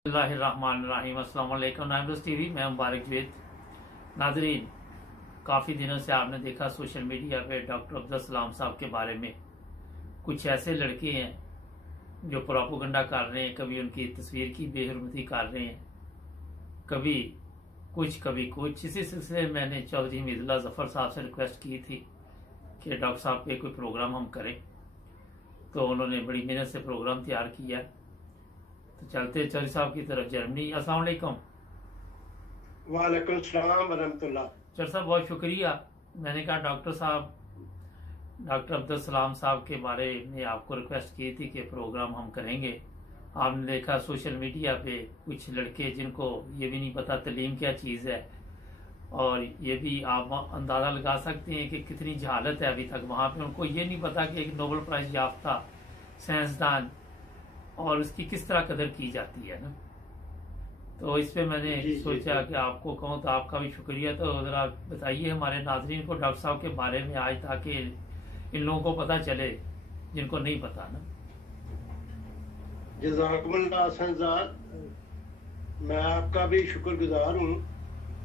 बिस्मिल्लाहिर्रहमानिर्रहीम। अस्सलाम वालेकुम। नाइमरोज़ टीवी, मैं मुबारक जवेद। नाजरीन, काफ़ी दिनों से आपने देखा सोशल मीडिया पे डॉक्टर अब्दुल सलाम साहब के बारे में कुछ ऐसे लड़के हैं जो प्रोपेगेंडा कर रहे हैं, कभी उनकी तस्वीर की बेहुरमती कर रहे हैं, कभी कुछ। इसी सिलसिले में मैंने चौधरी मिर्ज़ा जफ़र साहब से रिक्वेस्ट की थी कि डॉक्टर साहब पे कोई प्रोग्राम हम करें, तो उन्होंने बड़ी मेहनत से प्रोग्राम तैयार किया। तो चलते चौधरी साहब की तरफ। जर्मनी। अस्सलाम वालेकुम। वालेकुम सलाम वरहमतुल्लाह। चौधरी साहब, बहुत शुक्रिया। मैंने कहा डॉक्टर साहब, डॉक्टर अब्दुल सलाम साहब के बारे में आपको रिक्वेस्ट की थी कि प्रोग्राम हम करेंगे। आपने देखा सोशल मीडिया पे कुछ लड़के जिनको ये भी नहीं पता तालीम क्या चीज़ है, और ये भी आप अंदाज़ा लगा सकते हैं कि कितनी जहालत है अभी तक वहाँ पे। उनको ये नहीं पता कि एक नोबेल प्राइज याफ्ता साइंसदान और उसकी किस तरह कदर की जाती है ना। तो इस पे मैंने जी जी सोचा जी। कि आपको कहूँ, तो आपका भी शुक्रिया। तो ज़रा बताइए हमारे नाजरीन को डॉक्टर साहब के बारे में आज, ताकि इन लोगों को पता चले जिनको नहीं पता ना। जज़ाकुमुल्लाह अहसन। मैं आपका भी शुक्रगुजार हूँ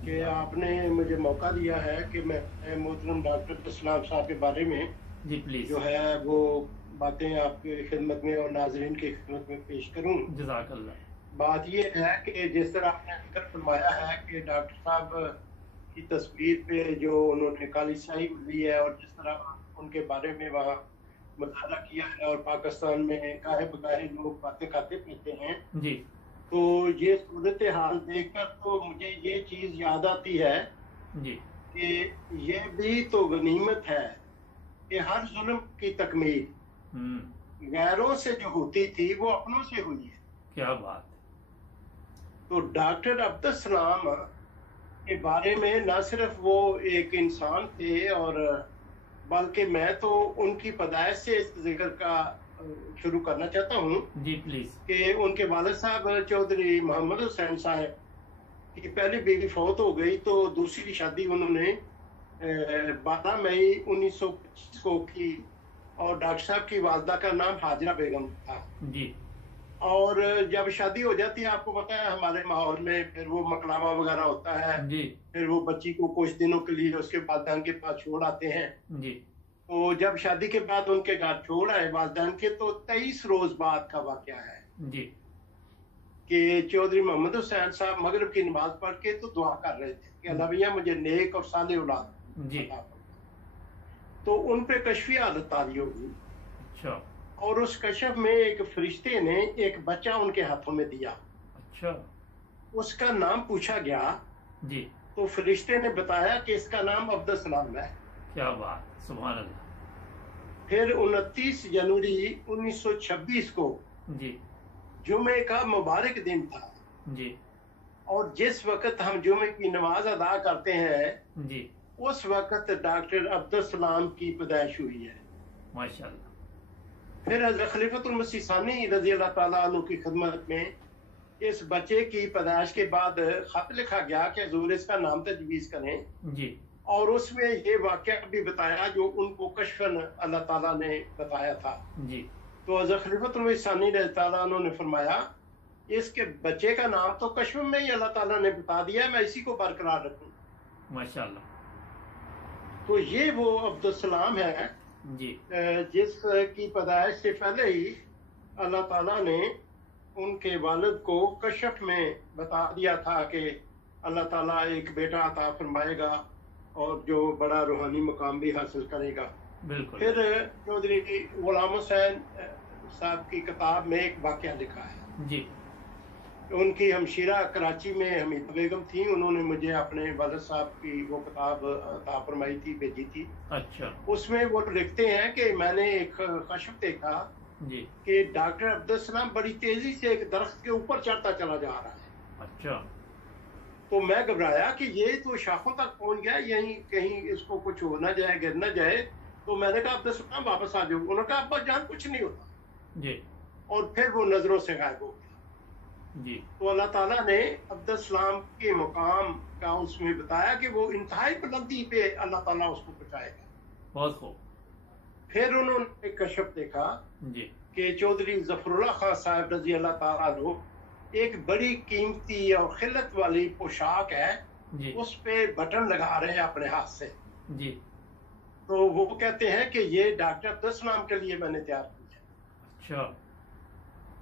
कि आपने मुझे मौका दिया है कि मैं मोहतरम डॉक्टर इस्लाम साहब के बारे में जी प्लीज़। जो है वो बातें आपकी खिदमत में और नाजरीन की खिदमत में पेश करूँ। जज़ाकल्लाह। बात ये है कि जिस तरह आपने जिक्र फरमाया है कि डॉक्टर साहब की तस्वीर पे जो उन्होंने काली स्याही ली है और जिस तरह उनके बारे में वहाँ मुताला किया है, और पाकिस्तान में गाहे बगाहे लोग बातें खाते पीते हैं, जी तो ये सूरत हाल देखकर तो मुझे ये चीज याद आती है जी। कि ये भी तो गनीमत है कि हर जुल्म की तकमील हम्म। गैरों से जो होती थी वो अपनों से हुई है। क्या बात। तो डॉक्टर अब्दुल सलाम के बारे में न सिर्फ वो एक इंसान थे, और बल्कि मैं तो उनकी पैदाइश से इस जिक्र का शुरू करना चाहता हूँ जी प्लीज़। कि उनके वालिद साहब चौधरी मोहम्मद हुसैन साहब की पहली बीवी फौत हो गई, तो दूसरी शादी उन्होंने 12 मई 1925 को की, और डॉक्टर साहब की वालदा का नाम हाजरा बेगम था। जी और जब शादी हो जाती है, आपको पता है हमारे माहौल में फिर वो मकलावा वगैरह होता है, जी फिर वो बच्ची को कुछ दिनों के लिए उसके वालदान के पास छोड़ आते हैं। जी। तो जब शादी के बाद उनके घर छोड़ आए वालदान के, तो 23 रोज बाद का वाकया है जी कि चौधरी मोहम्मद हुसैन साहब मगरिब की नमाज पढ़ के तो दुआ कर रहे थे कि अल्लाह भैया मुझे नेक और साले औलाद जी। अता फरमा। तो उन पे कशफी हालत तारी होगी, अच्छा और उस कशफ में एक फरिश्ते ने एक बच्चा उनके हाथों में दिया। अच्छा। उसका नाम पूछा गया, जी। तो फरिश्ते ने बताया कि इसका नाम अब्दुल सलाम है। क्या बात, सुभान अल्लाह। फिर 29 जनवरी 1926 को जी जुमे का मुबारक दिन था, जी और जिस वक्त हम जुमे की नमाज अदा करते हैं जी। उस वक्त डॉक्टर अब्दुल सलाम की पैदाइश हुई है। माशाल्लाह। फिर हज़रत खलीफतुल मसीह सानी रज़ी अल्लाह ताला अन्हु की खिदमत में इस बच्चे की पैदाइश के बाद खत लिखा गया कि हुजूर इसका नाम तजवीज़ करें, जी और उसमें ये वाक़या भी बताया जो उनको कशफन अल्लाह ताला ने बताया था। जी। तो हज़रत खलीफतुल मसीह सानी रज़ी ताला अन्हु ने फरमाया, इसके बच्चे का नाम तो कशफ में ही अल्लाह ताला ने बता दिया, मैं इसी को बरकरार रखूं। माशाल्लाह। तो ये वो अब्दुल सलाम है जी जिसकी पैदाइश से पहले ही अल्लाह ताला ने उनके वालिद को कशफ में बता दिया था कि अल्लाह ताला एक बेटा अता फरमाएगा और जो बड़ा रूहानी मुकाम भी हासिल करेगा। बिल्कुल। फिर चौधरी गुलाम हुसैन साहब की किताब में एक वाक़या लिखा है। जी उनकी हमशीरा कराची में हमीदा बेगम थी, उन्होंने मुझे अपने वालिद साहब की वो किताब अता फरमाई थी, भेजी थी। अच्छा। उसमें वो लिखते हैं कि मैंने एक कशफ देखा जी। कि डॉक्टर अब्दुल सलाम बड़ी तेजी से एक दरख्त के ऊपर चढ़ता चला जा रहा है। अच्छा। तो मैं घबराया कि ये तो शाखों तक पहुंच गया, यहीं कहीं इसको कुछ हो ना जाए, गिर ना जाए। तो मैंने कहा अब्दुल सलाम वापस आ जाओ। उन्होंने कहा अब्बा जान कुछ नहीं होता, जी और फिर वो नजरों से गायब हो गया। जी। तो अल्लाह ताला ने अब्दुल सलाम के मुकाम का उसमें बताया कि वो इंतहाई बुलंदी पे अल्लाह ताला उसको पहुंचाएगा। बहुत खूब। फिर उन्होंने एक कशफ देखा जी कि चौधरी जफरुल्लाह खान साहब रजी अल्लाह ताला अन्हु एक बड़ी कीमती और खिलत वाली पोशाक है, जी उस पे बटन लगा रहे हैं अपने हाथ से। जी। तो वो कहते हैं कि ये डॉक्टर अब्दुल सलाम के लिए मैंने तैयार की है। अच्छा।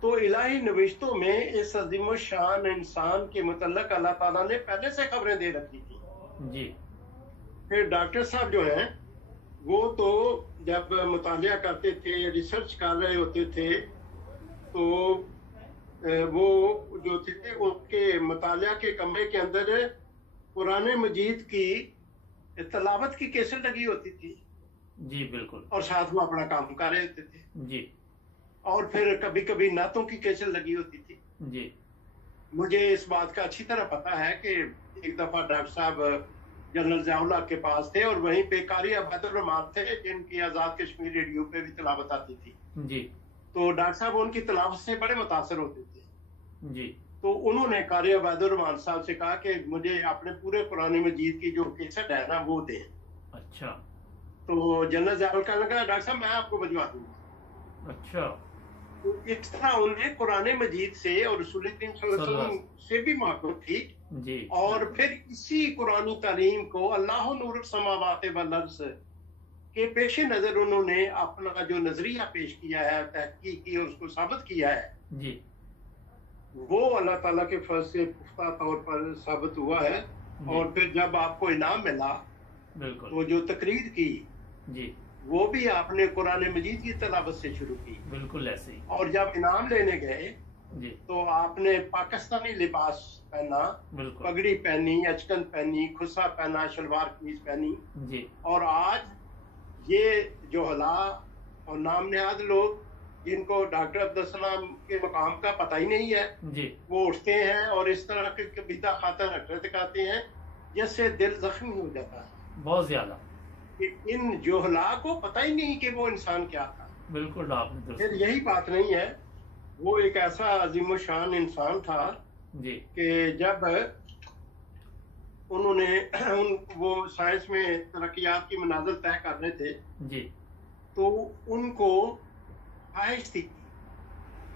तो इलाही नविश्तों में इस अजीम शान इंसान के मुतल्लक अल्लाह ताला ने पहले से खबरें दे रखी थी। जी फिर डॉक्टर साहब जो हैं वो तो जब मुतालिया करते थे, रिसर्च कर रहे होते थे, तो वो जो थे उनके मुतालिया के कमरे के अंदर कुरान मजीद की तलावत की कैसेट लगी होती थी जी बिल्कुल। और साथ वो अपना काम कर रहे होते थे। जी और फिर कभी कभी नातों की कैसेट लगी होती थी। जी मुझे इस बात का अच्छी तरह पता है कि एक दफा डॉक्टर साहब जनरल ज़ियाउल्लाह के पास थे और वहीं पे कारी अब्दुल रहमान थे जिनकी आज़ाद कश्मीर रेडियो पे भी तलावत आती थी। जी तो डॉक्टर साहब उनकी तलावत से बड़े मुतासर होते थे। जी। तो उन्होंने कारी अब्दुल रहमान साहब से कहा कि मुझे अपने पूरे कुरान मजीद की जो कैसेट है ना वो दें। अच्छा। तो जनरल ज़ियाउल्लाह कहने लगा डॉक्टर साहब मैं आपको भिजवा दूंगा। अच्छा। तो इस तरह उन्हें कुरान मजीद से और रसूल करीम सल्लल्लाहु अलैहि वसल्लम से भी मोहब्बत थी। जी। और फिर इसी कुरानी तालीम को अल्लाह नूर समावात वल अर्ज़ के पेश नज़र उन्होंने अपना जो नजरिया पेश किया है, तहकीक की और उसको साबित किया है, जी वो अल्लाह ताला के फर्ज से पुख्ता तौर पर साबित हुआ है। और फिर जब आपको इनाम मिला बिल्कुल, तो जो तकरीर की जी वो भी आपने कुरान मजीद की तलावत से शुरू की। बिल्कुल ऐसे ही। और जब इनाम लेने गए जी तो आपने पाकिस्तानी लिबास पहना, बिल्कुल। पगड़ी पहनी, अचकन पहनी, खुस्सा पहना, शलवार कमीज पहनी। जी और आज ये जो हला और नाम नहाद लोग जिनको डॉक्टर अब्दुल सलाम के मकाम का पता ही नहीं है, जी वो उठते हैं और इस तरह के कविता खातर हरकत दिखाते हैं जिससे दिल जख्मी हो जाता है बहुत ज्यादा। कि इन जोहला को पता ही नहीं कि वो इंसान क्या था। बिल्कुल आपने फिर दुरुस्त। यही बात नहीं है, वो एक ऐसा अजीम शान इंसान था जी कि जब उन्होंने वो साइंस में तरक्यात की मनाजिल तय कर रहे थे जी तो उनको ख्वाहिश थी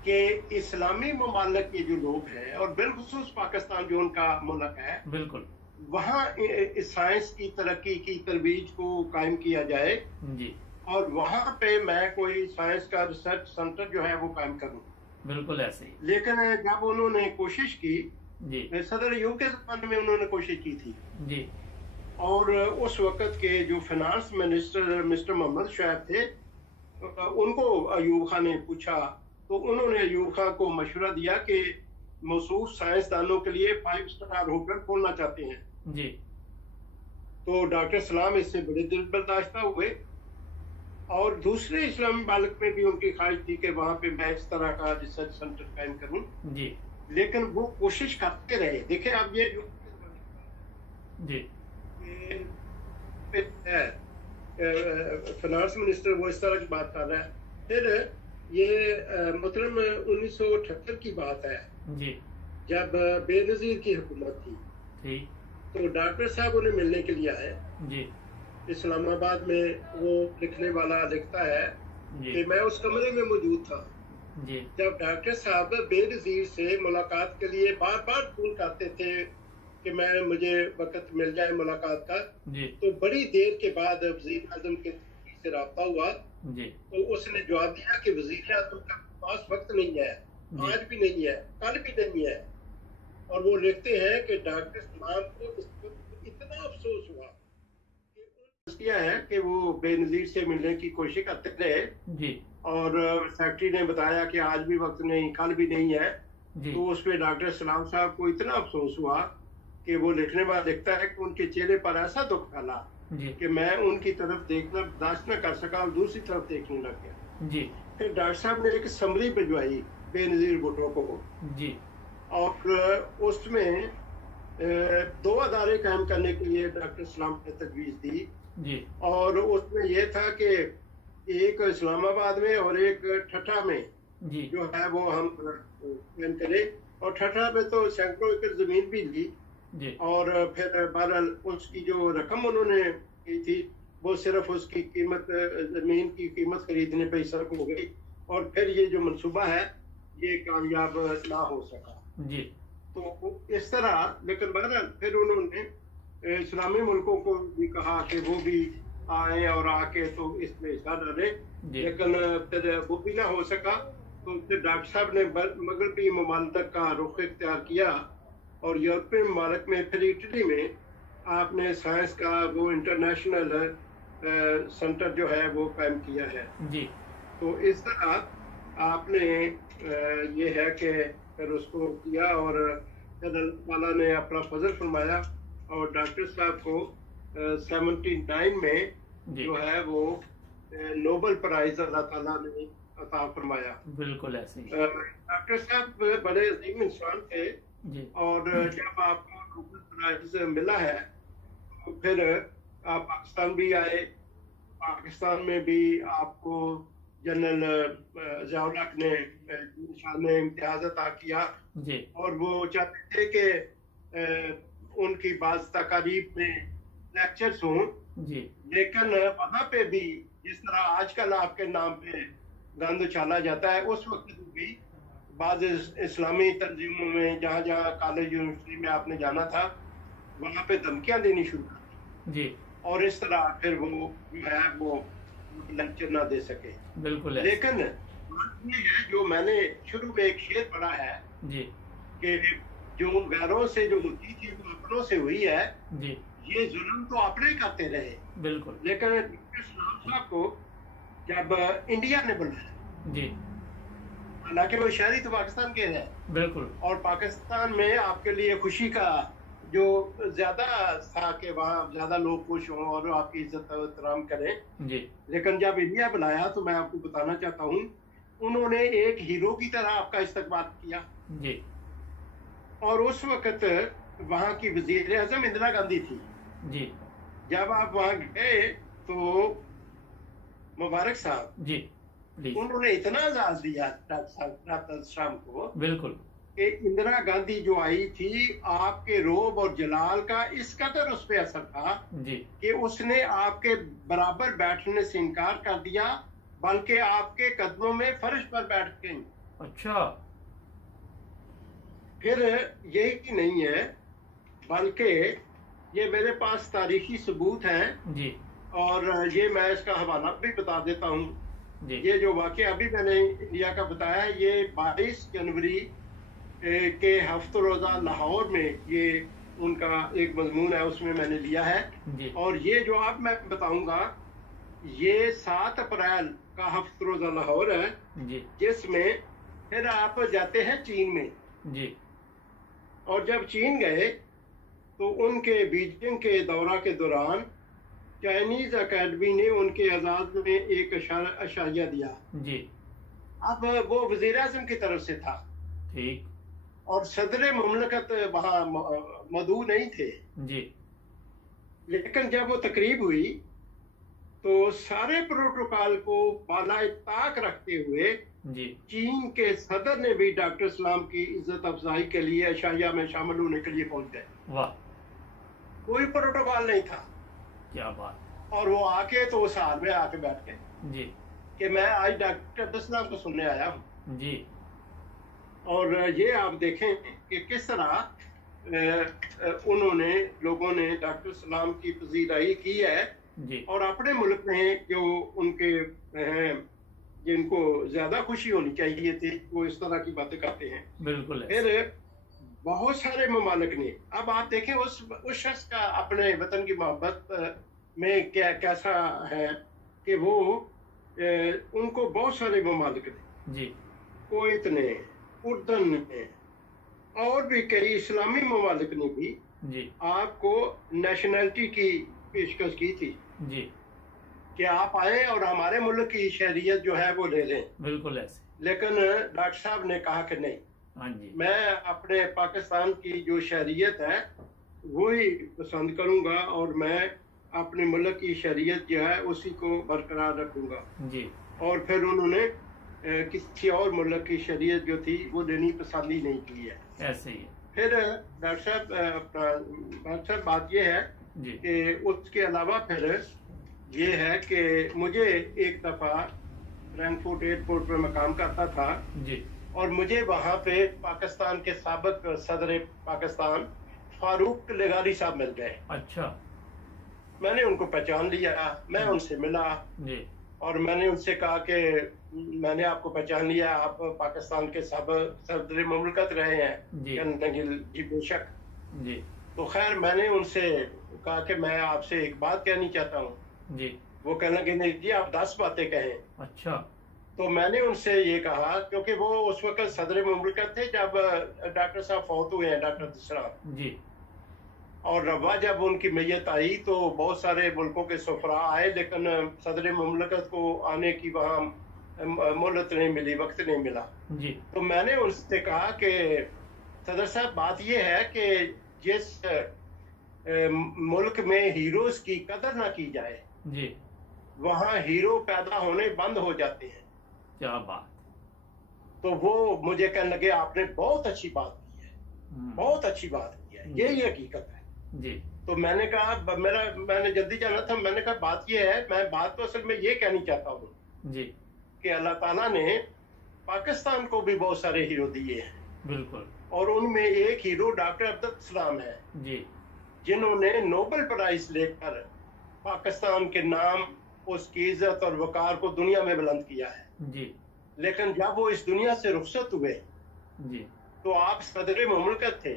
कि इस्लामी ममालिक के जो लोग हैं और बिलखुसूस पाकिस्तान जो उनका मुल्क है, बिल्कुल। वहाँ इस साइंस की तरक्की की तरवीज को कायम किया जाए जी और वहाँ पे मैं कोई साइंस का रिसर्च सेंटर जो है वो कायम करूँ। बिल्कुल ऐसे ही। लेकिन जब उन्होंने कोशिश की, जी सदर अयूब के ज़माने में उन्होंने कोशिश की थी जी और उस वक्त के जो finance minister mister Mohammad Shoaib थे, उनको अयूब खान ने पूछा तो उन्होंने अयूब खान को मशवरा दिया कि मौसूफ साइंसदानों के लिए 5 स्टार होटल खोलना चाहते हैं। जी तो डॉक्टर सलाम इससे बड़े दिल बर्दाश्ता हुए और दूसरे इस्लामी मुल्क में भी उनकी ख्वाहिश थी कि वहाँ पे मैं इस तरह का रिसर्च सेंटर कायम करूँ। जी लेकिन वो कोशिश करते रहे। देखिए अब ये जो जी फाइनेंस मिनिस्टर वो इस तरह की बात कर रहा है। फिर ये मतलब 1978 की बात है जी जब बेनजीर की हुकूमत थी। ठीक। तो डॉक्टर साहब उन्हें मिलने के लिए आए जी इस्लामाबाद में। वो लिखने वाला लिखता है जी कि मैं उस कमरे में मौजूद था जी जब डॉक्टर साहब बेनजीर से मुलाकात के लिए बार बार फोन करते थे कि मुझे वक्त मिल जाए मुलाकात का। जी तो बड़ी देर के बाद वजीर आजम के से रब्ता हुआ जी तो उसने जवाब दिया कि वजीर आजम के पास वक्त नहीं है, आज भी नहीं है, कल भी नहीं है। और वो लिखते हैं कि डॉक्टर सलाम को इस पर इतना अफसोस हुआ कि किया है कि वो बेनजीर से मिलने की कोशिश करते रहे जी और सेक्रेटरी ने बताया कि आज भी वक्त नहीं, कल भी नहीं है। जी तो उस पर डॉक्टर सलाम साहब को इतना अफसोस हुआ कि वो लिखने वाला लिखता है कि उनके चेहरे पर ऐसा दुख फैला जी कि मैं उनकी तरफ देखना बर्दाश्त न कर सका और दूसरी तरफ देखने लग गया। जी फिर डॉक्टर साहब ने एक समरी भिजवाई बेनजीर भुट्टो को जी और उसमें 2 अदारे कायम करने के लिए डॉक्टर सलाम ने तजवीज़ दी। जी और उसमें यह था कि एक इस्लामाबाद में और एक ठठा में जी जो है वो हम कायम करें। और ठठा में तो सैकड़ों एकड़ जमीन भी ली जी और फिर बहरहाल उसकी जो रकम उन्होंने की थी वो सिर्फ उसकी कीमत, जमीन की कीमत खरीदने पर ही सर्फ हो गई और फिर ये जो मंसूबा है ये कामयाब ना हो सका। जी। तो इस तरह, लेकिन बहरहाल फिर उन्होंने इस्लामी मुल्कों को भी कहा कि वो भी आए और आके तो इसमें हिस्सा डाले, जी। लेकिन फिर वो भी ना हो सका। तो फिर डॉक्टर साहब ने मगरबी ममालिक का रुख इख्तियार किया और यूरोपियन ममालिक में, फिर इटली में आपने साइंस का वो इंटरनेशनल सेंटर जो है वो कायम किया है। जी। तो इस तरह आपने ये है कि फिर उसको किया और फिर अल्लाह ताला ने अपना फजल फरमाया और डॉक्टर साहब को 79 में जी। जो है वो नोबेल प्राइज अल्लाह ताला ने अता फरमाया। बिल्कुल ऐसे ही। डॉक्टर साहब बड़े अजीम इंसान थे जी। और जब आपको नोबेल प्राइज मिला है तो फिर आप पाकिस्तान भी आए। पाकिस्तान में भी आपको जनरल ज़ियाउल हक ने इम्तियाज अता किया जी। और वो चाहते थे कि उनकी बाज़ तकारीब में लेक्चर्स हों, जी। लेकिन वहाँ पे भी जिस तरह आजकल आपके नाम पे गंद उछाला जाता है, उस वक्त भी बाज़ इस्लामी तंजीमों में जहाँ जहाँ कॉलेज यूनिवर्सिटी में आपने जाना था वहाँ पे धमकियाँ देनी शुरू कर दी जी। और इस तरह फिर वो जो है वो लेक्चर ना दे सके। बिल्कुल ऐसे। लेकिन बात ये है, जो मैंने शुरू में एक शेर पढ़ा है जी। कि जो गैरों से जो होती थी वो अपनों से हुई है। जी। ये जुल्म तो अपने करते रहे, बिल्कुल। लेकिन इस्लाम साहब को जब इंडिया ने बुलाया, जी। हालांकि वो शहरी तो पाकिस्तान के हैं बिल्कुल। और पाकिस्तान में आपके लिए खुशी का जो ज्यादा था कि वहाँ ज्यादा लोग खुश हों और आपकी इज्जत और एहतराम करें। जी। लेकिन जब इंडिया बुलाया तो मैं आपको बताना चाहता हूँ, उन्होंने एक हीरो की तरह आपका इस्तकबाल किया। जी। और उस वक्त वहाँ की वजीर आजम इंदिरा गांधी थी। जी। जब आप वहाँ गए तो मुबारक साहब जी। प्लीज। उन्होंने इतना एजाज दिया डॉक्टर शाम को बिल्कुल। कि इंदिरा गांधी जो आई थी, आपके रोब और जलाल का इस कदर उस पर असर था जी। कि उसने आपके बराबर बैठने से इनकार कर दिया, बल्कि आपके कदमों में फर्श पर बैठ गई। अच्छा। फिर यही नहीं है, बल्कि ये मेरे पास तारीखी सबूत हैं जी। और ये मैं इसका हवाला भी बता देता हूँ। जी। ये जो वाकया अभी मैंने इंडिया का बताया, ये 22 जनवरी के हफ्ते रोजा लाहौर में ये उनका एक मजमून है, उसमें मैंने लिया है। जी। और ये जो अब मैं बताऊंगा, ये 7 अप्रैल का हफ्ते रोजा लाहौर है, जी। जिसमें फिर आप जाते हैं चीन में। जी। और जब चीन गए तो उनके बीजिंग के दौरा के दौरान चाइनीज अकेडमी ने उनके एजाज में एक अशारिया दिया। जी। अब वो वजीर आजम की तरफ से था, ठीक। और सदर मुमलकत वहाँ मौजूद नहीं थे। जी। लेकिन जब वो तकरीब हुई तो सारे प्रोटोकॉल को बालाए ताक रखते हुए जी। चीन के सदर ने भी डॉक्टर सलाम की इज्जत अफजाई के लिए अशारिया में शामिल होने के लिए पहुंच गए। वाह। कोई प्रोटोकॉल नहीं था। क्या बात। और वो आके तो उस हाल में आके बैठ गए जी। कि मैं आज डॉक्टर सलाम को सुनने आया हूँ। जी। और ये आप देखें कि किस तरह उन्होंने, लोगों ने डॉक्टर सलाम की पजीराई की है। जी। और अपने मुल्क में जो उनके जिनको ज्यादा खुशी होनी चाहिए थी, वो इस तरह की बातें करते हैं। बिल्कुल। फिर बहुत सारे ममालिक ने, अब आप देखें उस शख्स का अपने वतन की मोहब्बत में कैसा है कि वो उनको बहुत सारे ममालिक ने, जी। कुवैत ने, उर्दन ने और भी कई इस्लामी ममालिक ने भी जी। आपको नेशनलिटी की पेशकश की थी जी कि आप आए और हमारे मुल्क की शहरियत जो है वो ले लें। बिल्कुल ऐसे। लेकिन डॉक्टर साहब ने कहा कि नहीं, हाँ जी, मैं अपने पाकिस्तान की जो शहरियत है वही पसंद करूंगा और मैं अपने मुल्क की शहरियत जो है उसी को बरकरार रखूंगा। जी। और फिर उन्होंने किसी और मुल्क की शहरियत जो थी वो लेनी पसंद ही नहीं की है। ऐसे ही है। फिर डॉक्टर साहब बात ये है जी। कि उसके अलावा फिर ये है कि मुझे एक दफ़ा फ्रैंकफर्ट एयरपोर्ट पर मैं काम करता था जी। और मुझे वहां पे पाकिस्तान के साबिक सदर पाकिस्तान फारूक लगारी साहब मिल गए। अच्छा। मैंने उनको पहचान लिया, मैं उनसे मिला जी। और मैंने उनसे कहा कि मैंने आपको पहचान लिया, आप पाकिस्तान के सदर मुमलकत रहे हैं। जी। जी बेशक। जी। तो खैर मैंने उनसे कहा कि मैं आपसे एक बात कहनी चाहता हूँ। जी। वो कहने लगे नहीं जी आप 10 बातें कहें। अच्छा। तो मैंने उनसे ये कहा, क्योंकि वो उस वक्त सदर मुमलकत थे जब डॉक्टर साहब फौत हुए हैं, डॉक्टर अब्दुल जी। और रवा जब उनकी मैयत आई तो बहुत सारे मुल्कों के सफरा आए, लेकिन सदर मुमलकत को आने की वहाँ मोहलत नहीं मिली, वक्त नहीं मिला। जी। तो मैंने उनसे कहा कि सदर साहब बात यह है कि जिस मुल्क में हीरोज की कदर ना की जाए जी, वहाँ हीरो पैदा होने बंद हो जाते हैं। क्या बात। तो वो मुझे कहने लगे आपने बहुत अच्छी बात की है, बहुत अच्छी बात की है, यही हकीकत है। जी। तो मैंने कहा मैंने जल्दी जाना था, मैंने कहा बात ये है, मैं बात तो असल में ये कहनी चाहता हूँ जी कि अल्लाह ताला ने पाकिस्तान को भी बहुत सारे हीरो दिए हैं। बिल्कुल। और उनमें एक हीरो डॉक्टर अब्दुल सलाम है जी। जिन्होंने नोबेल प्राइज लेकर पाकिस्तान के नाम, उसकी इज्जत और वकार को दुनिया में बुलंद किया है। जी। लेकिन जब वो इस दुनिया से रुखसत हुए जी। तो आप सदर मुमलकत थे।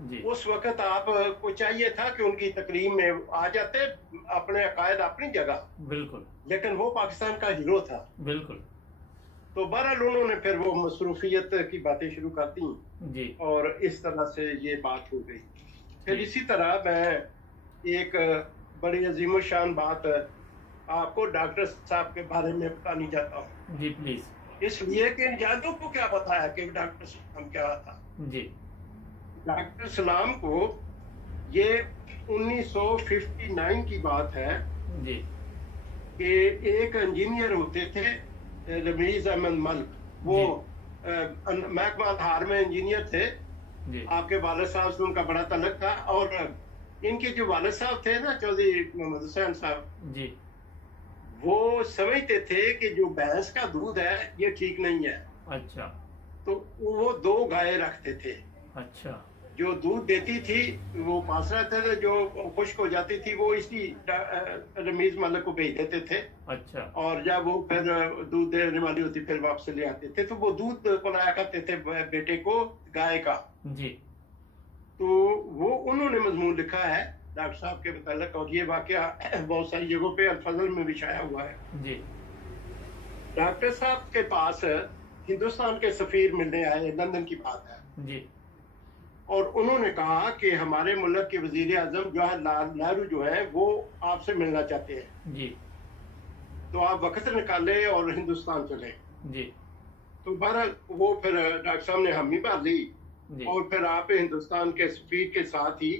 जी। उस वक्त आपको चाहिए था कि उनकी तकरीम में आ जाते, अपने अकायद अपनी जगह, बिल्कुल। लेकिन वो पाकिस्तान का हीरो था। बिल्कुल। तो बहरहाल उन्होंने फिर वो मसरूफियत की बातें शुरू कर दी जी। और इस तरह से ये बात हो गई। फिर जी। इसी तरह मैं एक बड़ी अजीमुशान बात आपको डॉक्टर साहब के बारे में बतानी चाहता हूँ। जी प्लीज। इसलिए कि इंसानों को क्या पता है कि डॉक्टर सलाम क्या था। जी। डॉक्टर सलाम को ये 1959 की बात है जी। कि एक इंजीनियर होते थे रमीज अहमद मलिक, वो महकमा धार में इंजीनियर थे। जी। आपके वालिद साहब से उनका बड़ा तल्लुक था और इनके जो वालिद साहब थे ना, चौधरी मोहम्मद हुसैन साहब, जी। वो समझते थे कि जो भैंस का दूध है ये ठीक नहीं है। अच्छा। तो वो 2 गायें रखते थे। अच्छा। जो दूध देती थी वो पास रहते थे, जो खुश्क हो जाती थी वो इसी रमीज मलिक को भेज देते थे। अच्छा। और जब वो फिर दूध देने वाली होती फिर वापस ले आते थे। तो वो दूध पिलाया करते थे बेटे को गाय का। जी। तो वो उन्होंने मजमून लिखा है डॉक्टर साहब के मुतालिक, और ये वाकया बहुत सारी जगहों पे अल-फजल में भी छाया हुआ है। जी। डॉक्टर साहब के पास हिंदुस्तान के सफीर मिलने आए, लंदन की बात है। जी। और उन्होंने कहा कि हमारे मुल्क के वजीर आजम जवाहरलाल नेहरू जो है वो आपसे मिलना चाहते हैं। जी। तो आप वक्त निकाले और हिंदुस्तान चले। जी। तो बहरहाल वो फिर डॉक्टर साहब ने हामी भर ली जी। और फिर आप हिंदुस्तान के सफीर के साथ ही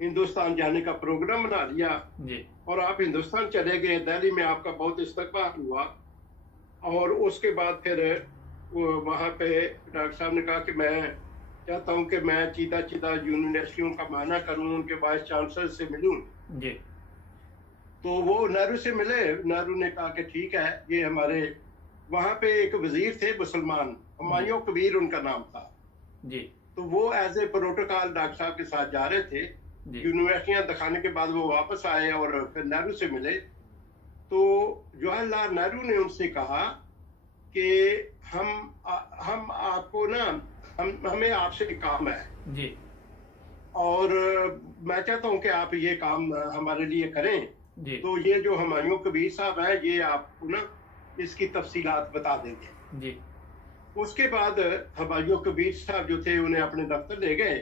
हिंदुस्तान जाने का प्रोग्राम बना लिया। जी। और आप हिंदुस्तान चले गए। दिल्ली में आपका बहुत इस्तकबाल हुआ और उसके बाद फिर वहाँ पे डॉक्टर साहब ने कहा कि मैं चाहता हूँ कि मैं चीता यूनिवर्सिटियों का माना करूँ, उनके वाइस चांसलर से मिलूं। जी। तो वो नेहरू से मिले। नेहरू ने कहा कि ठीक है, ये हमारे वहाँ पे एक वजीर थे मुसलमान, हुमायूं कबीर उनका नाम था। जी। तो वो एज ए प्रोटोकॉल डॉक्टर साहब के साथ जा रहे थे। यूनिवर्सिटियां दिखाने के बाद वो वापस आए और फिर नेहरू से मिले। तो जवाहरलाल नेहरू ने उनसे कहा कि हम आपको ना हमें आपसे काम है जी। और मैं चाहता हूं कि आप ये काम हमारे लिए करें। जी। तो ये जो हुमायूं कबीर साहब है ये आपको ना इसकी तफसीलात बता देंगे। जी। उसके बाद हुमायूं कबीर साहब जो थे उन्हें अपने दफ्तर ले गए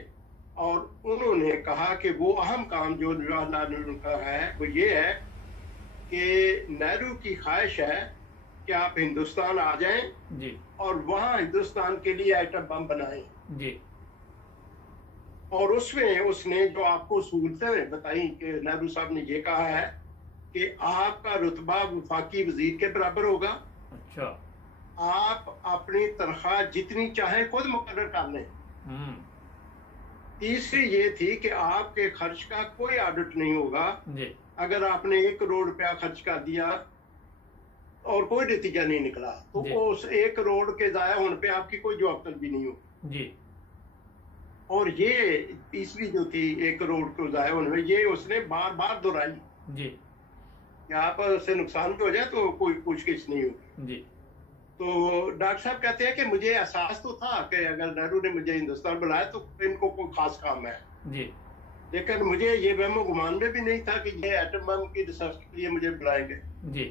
और उन्होंने कहा कि वो अहम काम जो जवाहरलाल नेहरू का है वो ये है कि नेहरू की ख्वाहिश है कि आप हिंदुस्तान आ जाएं जी। और वहां हिंदुस्तान के लिए आइटम बम बनाएं। जी। और उसमें उसने जो आपको सहूलतें बताई कि नेहरू साहब ने ये कहा है कि आपका रुतबा वफाकी वजीर के बराबर होगा। अच्छा। आप अपनी तनख्वाह जितनी चाहे खुद मुकर्रर कर लें। तीसरी ये थी कि आपके खर्च का कोई ऑडिट नहीं होगा। जी। अगर आपने 1 करोड़ रुपया खर्च कर दिया और कोई नतीजा नहीं निकला, तो जी उस 1 करोड़ के जाया होने पे आपकी कोई जवाब तलब नहीं हो। जी और ये तीसरी जो थी 1 करोड़ को जाया होने में, ये उसने बार बार दोहराई जी कि आप से नुकसान भी हो जाए तो कोई पूछगिछ नहीं होगी। जी तो डॉक्टर साहब कहते हैं कि मुझे एहसास तो था कि अगर नेहरू ने मुझे हिंदुस्तान बुलाया तो इनको कोई खास काम है, जी लेकिन मुझे ये वहमो गुमान में भी नहीं था कि ये एटम बम की रिसर्च के लिए मुझे बुलाएंगे। जी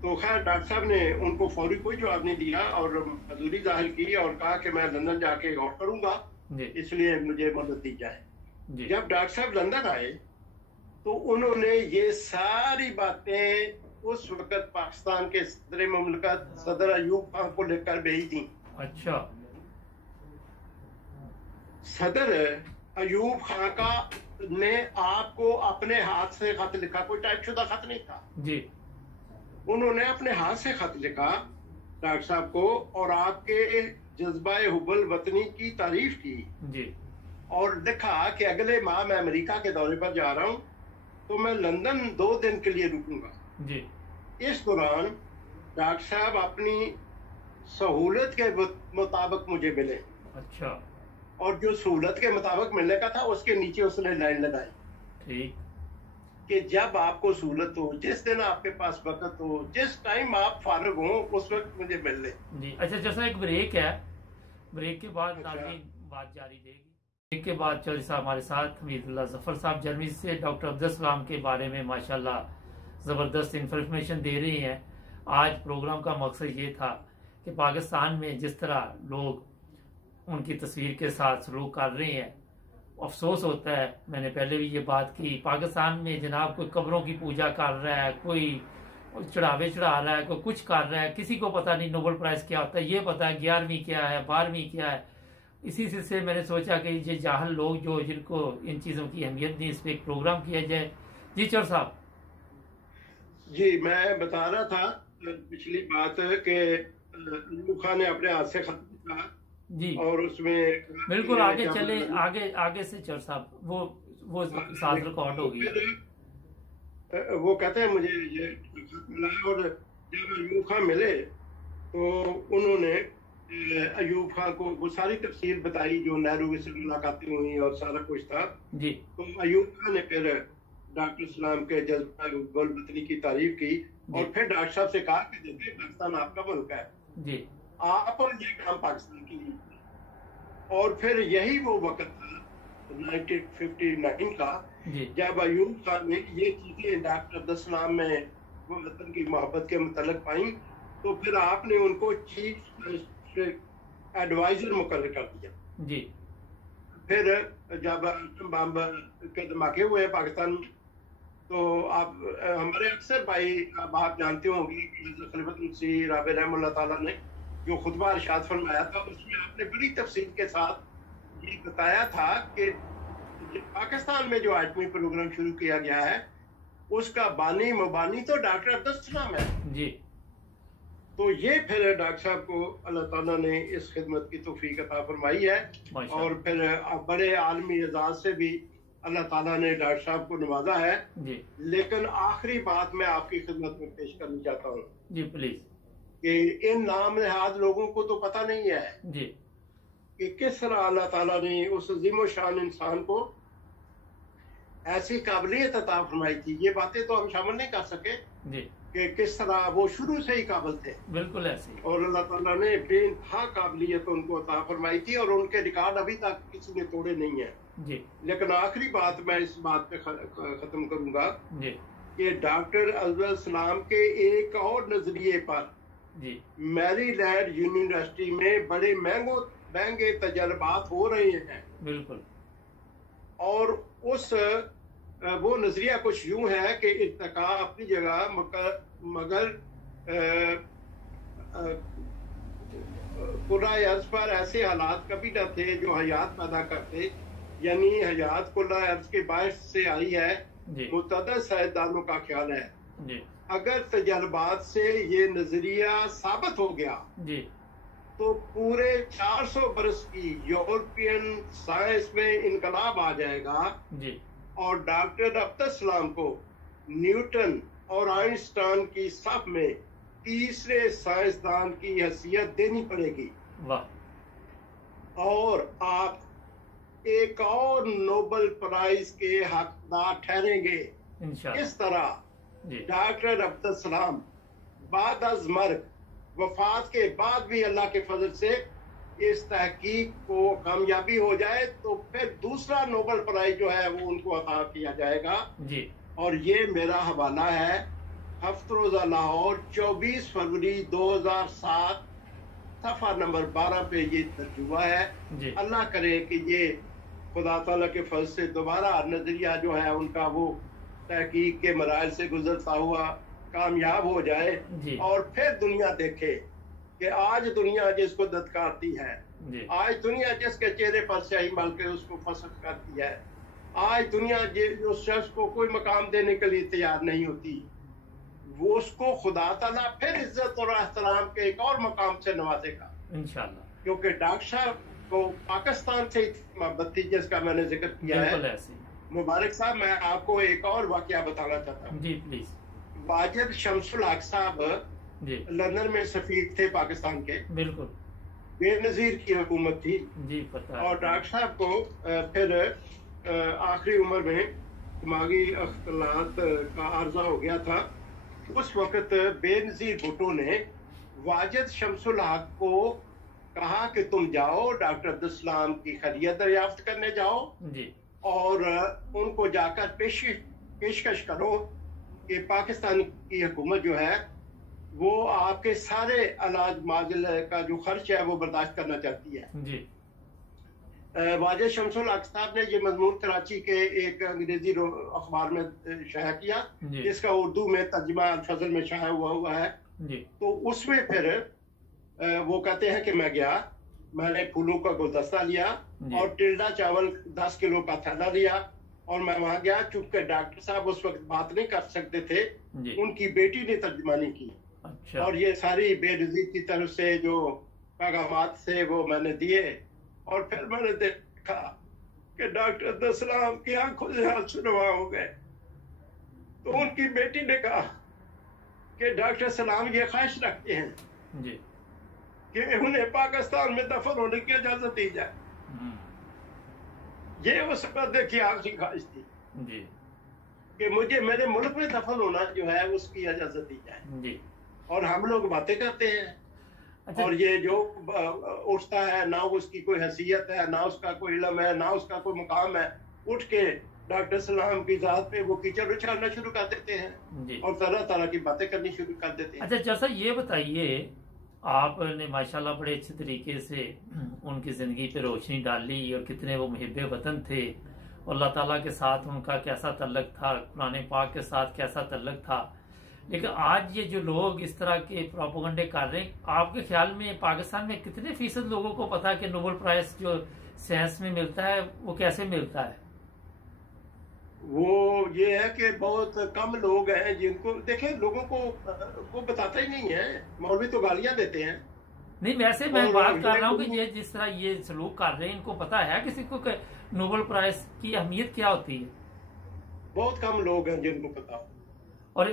तो खैर डॉक्टर साहब ने उनको फौरी कोई जवाब नहीं दिया और मंजूरी जाहिर की और कहा कि मैं लंदन जाके गौर करूंगा, जी इसलिए मुझे मदद दी जाए। जी जब डॉक्टर साहब लंदन आए तो उन्होंने ये सारी बातें उस वक्त पाकिस्तान के सदर मुमलकत सदर अयूब खान को लेकर भेजी थी। अच्छा सदर अयूब खान का ने आपको अपने हाथ से खत लिखा, कोई टाइपशुदा खत नहीं था। जी उन्होंने अपने हाथ से खत लिखा डॉक्टर साहब को और आपके जज्बा हुब्बुल वतनी की तारीफ की जी और लिखा कि अगले माह मैं अमेरिका के दौरे पर जा रहा हूं, तो मैं लंदन 2 दिन के लिए रुकूंगा। जी इस दौरान डॉक्टर साहब अपनी सहूलत के मुताबिक मुझे मिले अच्छा और जो सहूलत के मुताबिक मिलने का था उसके नीचे उसने लाइन लगाई ठीक कि जब आपको सहूलत हो, जिस दिन आपके पास वक्त हो, जिस टाइम आप फारिग हो, उस वक्त मुझे मिल ले। जी। अच्छा जैसा एक ब्रेक है, ब्रेक के बाद अच्छा। नाज़रीन बात जारी रहेगी। ब्रेक के बाद चौधरी साहब हमारे साथ हमीदुल्लाह जफर साहब जर्मनी से डॉक्टर अब्दुल सलाम के बारे में माशाल्लाह ज़बरदस्त इंफॉर्मेशन दे रहे हैं। आज प्रोग्राम का मकसद ये था कि पाकिस्तान में जिस तरह लोग उनकी तस्वीर के साथ सलूक कर रहे हैं, अफसोस होता है, मैंने पहले भी ये बात की, पाकिस्तान में जनाब कोई कब्रों की पूजा कर रहा है, कोई चढ़ावे चढ़ा रहा है, कोई कुछ कर रहा है, किसी को पता नहीं नोबेल प्राइज क्या होता है, ये पता है 11वीं क्या है, 12वीं क्या है। इसी सिलसिले मैंने सोचा कि ये जाहल लोग जो जिनको इन चीज़ों की अहमियत नहीं, इस पर एक प्रोग्राम किया जाए। जी चौर साहब। जी, मैं बता रहा था पिछली बात कि अयूब खान ने अपने हाथ से खत लिखा जी और उसमें बिल्कुल आगे चले, आगे से चौर साहब वो साथ रिकॉर्ड हो गया। वो कहते हैं मुझे ये खत मिला और जब अयूब खान मिले तो उन्होंने अयूब खान को वो सारी तफसीर बताई जो नेहरू से मुलाकातें हुई और सारा कुछ था जी। तो अयूब खान ने फिर डॉक्टर सलाम के जज्बा हुब्बुल वतनी की तारीफ की और फिर डॉक्टर साहब से कहा कि देखिए पाकिस्तान आपका मुल्क है जी, आप ये काम पाकिस्तान के लिए। और फिर यही वो वक्त था 1959 का जी। जब अयूब खान ने ये चीजें डॉक्टर अब्दुल सलाम में वो वतन की मोहब्बत के मुतल्लिक पाई तो फिर आपने उनको चीफ एडवाइजर मुकर्रर कर दिया। जी। फिर जब बम के धमाके हुए पाकिस्तान में तो आप हमारे अक्सर भाई अब आप जानते होंगे कि खलीफत मसीह राबे रहमतुल्लाह ताला ने जो खुतबा इरशाद फरमाया था उसमें आपने बड़ी तफसील के साथ ये बताया था कि पाकिस्तान में जो आटमी प्रोग्राम शुरू किया गया है उसका बानी मुबानी तो डॉक्टर अब्दुल सलाम है जी। तो ये फिर डॉक्टर साहब को अल्लाह ताला ने इस खिदमत की तौफीक अता फरमाई है और फिर बड़े आलमी एजाज से भी अल्लाह ताला ने डॉक्टर साहब को नवाजा है जी। लेकिन आखिरी बात मैं आपकी खिदमत में पेश करनी चाहता हूँ जी प्लीज। कि इन नाम नहाद लोगों को तो पता नहीं है जी कि किस तरह अल्लाह ताला ने उस अजीम शान इंसान को ऐसी काबिलियत अता फरमाई थी। ये बातें तो हम शामिल नहीं कर सके जी कि किस तरह वो शुरू से ही काबिल थे, बिल्कुल ऐसे ही। और अल्लाह ताला ने बेइंतहा काबिलियत उनको अता फरमाई थी और उनके रिकॉर्ड अभी तक किसी ने तोड़े नहीं है जी लेकिन आखिरी बात मैं इस बात पे खत्म करूंगा जी कि डॉक्टर अब्दुल सलाम के एक और नजरिए पर जी मैरीलैंड यूनिवर्सिटी में बड़े महंगे तजर्बात हो रहे हैं बिल्कुल। और उस वो नजरिया कुछ यूं है कि इर्तिका अपनी जगह मगर कुर्रा अर्ज पर ऐसे हालात कभी न थे जो हयात पैदा करते, यानी हयात कुर्रा अर्ज के बायस से आई है मुतअद्दिद साइंसदानों का ख्याल है जी। अगर तजर्बात से ये नजरिया साबित हो गया जी तो पूरे 400 बरस की यूरोपियन साइंस में इनकलाब आ जाएगा जी और डॉक्टर अब्दुल सलाम को न्यूटन और आइंस्टाइन की साथ में तीसरे साइंसदान की हैसियत देनी पड़ेगी। वाह। और आप एक और नोबेल प्राइज के हकदार ठहरेंगे। इंशाअल्लाह। इस तरह डॉक्टर अब्दुल सलाम बाद अज मर्ग, वफात के बाद भी अल्लाह के फजल से इस तहकीक को कामयाबी हो जाए तो फिर दूसरा नोबेल प्राइज जो है वो उनको अता किया जाएगा जी। और ये मेरा हवाला है हफ्त रोज़ा लाहौर 24 फरवरी 2007 सफ़ा नंबर 12 पे ये तर्जुमा है। अल्लाह करे कि ये खुदा ताला के फजल से दोबारा नजरिया जो है उनका वो तहकीक के मराइल से गुजरता हुआ कामयाब हो जाए और फिर दुनिया देखे कि आज दुनिया जिसको दत्कारती है, आज दुनिया जिसके चेहरे पर स्याही मल के उसको फसद करती है, आज दुनिया उस शख्स को कोई मकाम देने के लिए तैयार नहीं होती, वो उसको खुदा ताला फिर इज्जत और एहतराम के एक और मकाम से नवाजेगा इंशाअल्लाह। क्योंकि डॉक्टर साहब को पाकिस्तान से मोहब्बत थी जिसका मैंने जिक्र किया है। मुबारक साहब, मैं आपको एक और वाकया बताना चाहता हूँ। जी प्लीज। वाजिद शमसुल हक साहब लंदन में सफीर थे पाकिस्तान के। बिल्कुल। बेनजीर की हुकूमत थी जी, पता। और डॉक्टर साहब को फिर आखिरी उम्र में दिमागी अख्तलात का आर्जा हो गया था। उस वक्त बेनजीर भुट्टो ने वाजिद शमसुल हक को कहा कि तुम जाओ डॉक्टर अब्दुल सलाम की खैरियत दरियाफ्त करने जाओ जी, और उनको जाकर पेशकश करो कि पाकिस्तान की हुकूमत जो है वो आपके सारे अलाज माजिल का जो खर्च है वो बर्दाश्त करना चाहती है जी। वाजिद शमसुल हक साहब ने ये मजमून कराची के एक अंग्रेजी अखबार में शाया किया जिसका उर्दू में तर्जुमा अल-फजल में शाया हुआ है जी। तो उसमें फिर वो कहते हैं कि मैं गया, मैंने फूलों का गुलदस्ता लिया और टिल्डा चावल 10 किलो का थैला लिया और मैं वहां गया। चूंकि डॉक्टर साहब उस वक्त बात नहीं कर सकते थे, उनकी बेटी ने तर्जुमानी की। अच्छा। और ये सारी बेनज़ीर की तरफ से जो पैगामात से वो मैंने दिए और फिर मैंने देखा कि डॉक्टर अब्दुल सलाम की आंखों से आंसू हो गए। तो उनकी बेटी ने कहा कि डॉक्टर सलाम ये ख्वाहिश रखते हैं जी कि उन्हें पाकिस्तान में दफन होने की इजाजत दी जाए। ये उस बंदे की आखिरी ख्वाहिश थी जी कि मुझे मेरे मुल्क में दफन होना जो है उसकी इजाजत दी जाए जी। और हम लोग बातें करते हैं। अच्छा। और ये जो उठता है ना उसकी कोई हैसियत है, ना उसका कोई इल्म है, ना उसका कोई मुकाम है, उठ के डॉक्टर सलाम की जात पे वो कीचड़ उछालना शुरू कर देते हैं और तरह तरह की बातें करनी शुरू कर देते हैं। अच्छा, जैसा ये बताइए, आपने माशाल्लाह बड़े अच्छे तरीके से उनकी ज़िंदगी पे रोशनी डाली और कितने वो मुहिब्बे वतन थे और अल्लाह ताला के साथ उनका कैसा तल्लक था, कुरान पाक के साथ कैसा तल्लक था। लेकिन आज ये जो लोग इस तरह के प्रोपेगेंडे कर रहे हैं, आपके ख्याल में पाकिस्तान में कितने फीसद लोगों को पता है कि नोबेल प्राइज जो साइंस में मिलता है वो कैसे मिलता है? वो ये है कि बहुत कम लोग हैं जिनको देखें, लोगों को बताता ही नहीं है। मौलवी तो गालियां देते हैं। नहीं, वैसे मैं बात कर रहा हूँ कि ये जिस तरह ये सलूक कर रहे हैं, इनको पता है किसी को कि नोबेल प्राइज की अहमियत क्या होती है? बहुत कम लोग हैं जिनको पता। और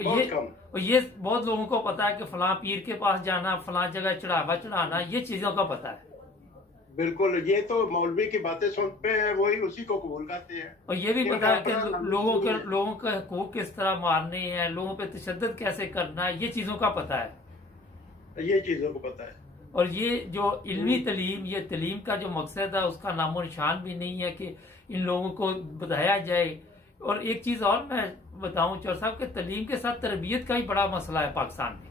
ये बहुत लोगों को पता है कि फलां पीर के पास जाना, फलां जगह चढ़ावा चढ़ाना, ये चीजों का पता है। बिल्कुल, ये तो मौलवी की बातें सुनते हैं, वही उसी को कबूल करते हैं। और ये भी पता है कि लोगों के हकूक किस तरह मारने हैं, लोगों पे तशद्दुद कैसे करना है, ये चीजों का पता है। ये चीजों को पता है। और ये जो इल्मी तलीम, ये तलीम का जो मकसद है उसका नामो निशान भी नहीं है कि इन लोगों को बताया जाए। और एक चीज और मैं बताऊं चौर साहब के तलीम के साथ तरबियत का ही बड़ा मसला है पाकिस्तान में।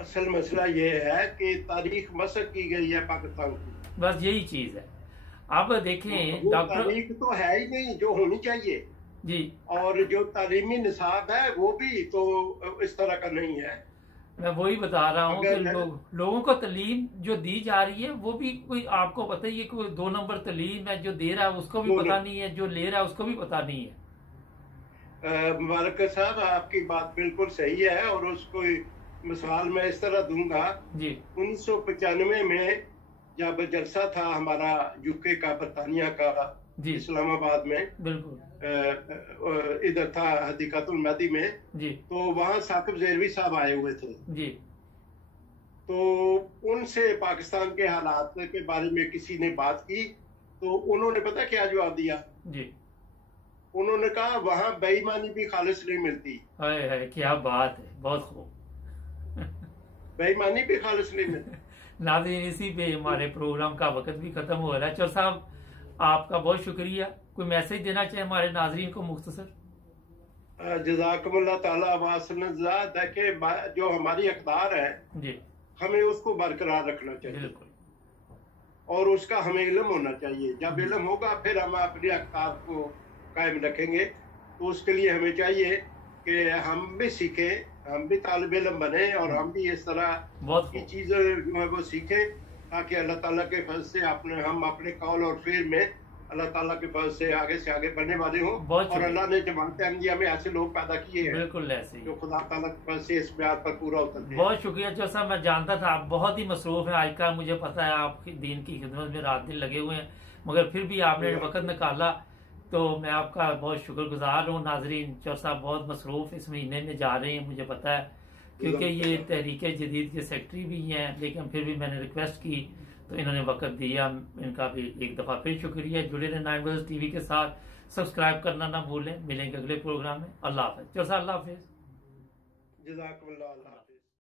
असल मसला ये है कि तारीख मसक की गई है पाकिस्तान की, बस यही चीज है। आप देखें डॉक्टर, तारीख तो है ही नहीं जो होनी चाहिए जी। और जो तालीमी निसाब है वो भी तो इस तरह का नहीं है। मैं वही बता रहा हूँ कि लोगों को तलीम जो दी जा रही है वो भी कोई आपको पता ही है, कोई 2 नंबर तलीम है। जो दे रहा है उसको भी पता नहीं है, जो ले रहा है उसको भी पता नहीं है। मुबारक साहब, आपकी बात बिल्कुल सही है और उसको मिसाल मैं इस तरह दूंगा जी। 1995 में जब जलसा था हमारा यूके का, बरतानिया का जी, इस्लामाबाद में, बिल्कुल इधर था हदीकातुल महदी में जी। तो वहाँ साकिब ज़ेरवी साहब आए हुए थे जी। तो उनसे पाकिस्तान के हालात के बारे में किसी ने बात की, तो उन्होंने पता क्या जवाब दिया जी। उन्होंने कहा वहां बेईमानी भी खालिस नहीं मिलती। हाय हाय, क्या बात है, बहुत खूब। बेईमानी भी खालिस नहीं मिलती। नाज़रीन, इसी पे हमारे प्रोग्राम का वक्त भी खत्म हो रहा है। चौर साहब, आपका बहुत शुक्रिया। कोई मैसेज देना चाहिए हमारे नाजरीन को मुख्तसर? जज़ाकमुल्लाह ताला वासनज़ाद है कि जो हमारी अक़दार है जी, हमें उसको बरकरार रखना चाहिए, बिल्कुल। और उसका हमें इल्म होना चाहिए। जब इल्म होगा फिर हम अपनी अक़दार को कायम रखेंगे। तो उसके लिए हमें चाहिए कि हम भी सीखें, हम भी तालिब इल्म बने, और हम भी इस तरह बहुत की खूब। चीज़ें जो है वो सीखें, ताकि अल्लाह ताला के फजल से हम अपने कौल और फिर में अल्लाह ताला के फजल से आगे बढ़ने वाले हों। बहुत और शुक्रिया। अल्लाह ने जमात अहमदिया में ऐसे लोग पैदा किए हैं बिल्कुल ऐसे ही। जो खुदा ताला के फजल से इस म्यार पर पूरा उतरते हैं। बहुत शुक्रिया चौर साहब। मैं जानता था आप बहुत ही मसरूफ हैं आजकल, मुझे पता है आप दीन की खिदमत में रात दिन लगे हुए हैं, मगर फिर भी आपने वक्त निकाला, तो मैं आपका बहुत शुक्रगुजार हूँ। नाजरीन, चौर साहब बहुत मसरूफ इस महीने में जा रहे हैं, मुझे पता है, क्योंकि ये तहरीक जदीद के सेक्रेटरी भी हैं, लेकिन फिर भी मैंने रिक्वेस्ट की तो इन्होंने वक्त दिया। इनका भी एक दफ़ा फिर शुक्रिया। जुड़े रहे 9 वज़ टीवी के साथ, सब्सक्राइब करना ना भूलें। मिलेंगे अगले प्रोग्राम में। अल्लाह हाफ़िज़। चौर साहब, अल्लाह हाफ़िज़। जज़ाकमुल्लाह, अल्लाह हाफ़िज़।